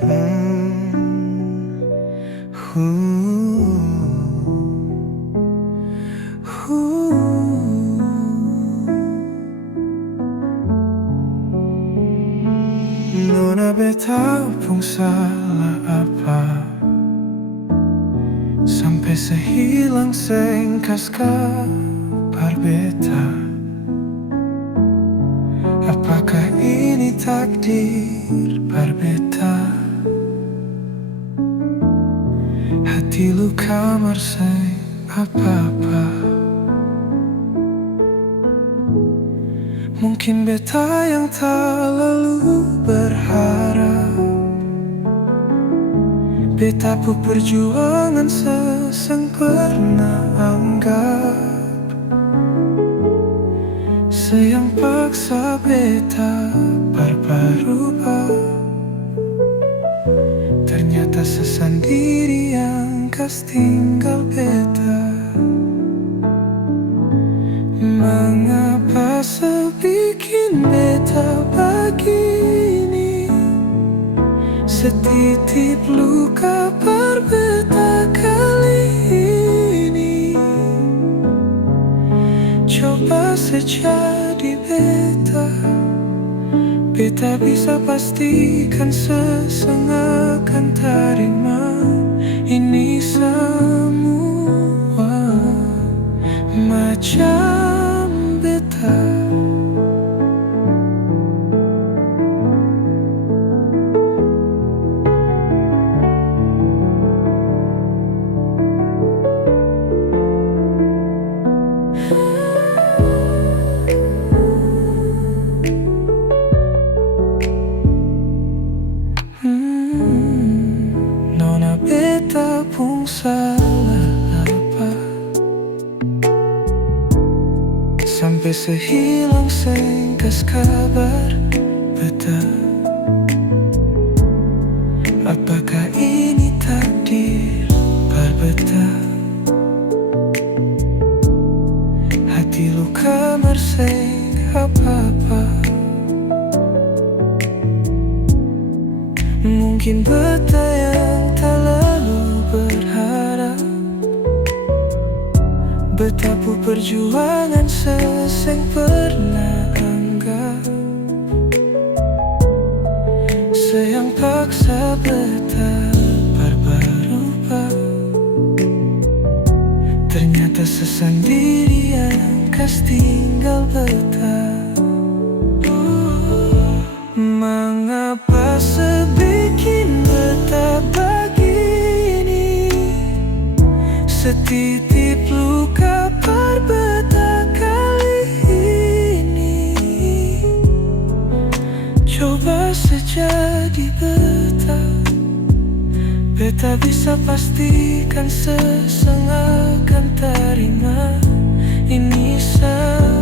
Hmm, Nona beta pun salah apa sampai sehilang sengkas kabar beta. Apakah ini takdir berbeta? Hati luka merseng apa-apa. Mungkin beta yang terlalu berharap. Beta pu perjuangan seseng pernah anggap. Sayang paksa beta berubah. Ternyata sesendiri yang kas tinggal beta. Mengapa sebikin beta begini? Setitip luka berbeta kali ini. Coba saja di beta. Beta bisa pastikan seseng akan terima ini semua macam beta. Nona beta pun salah apa sampai sehilang sengkas kabar beta. Apakah ini takdir berbeta? Hati luka merseng apa-apa. Mungkin beta yang terlalu berharap. Beta pu perjuangan seseng pernah anggap. Sayang paksa beta berubah. Ternyata sesendiri yang kas tinggal beta. Mengapa sebikin beta begini? Setitip luka berbeta kali ini. Coba saja di beta. Beta bisa pastikan seseng akan terima ini semua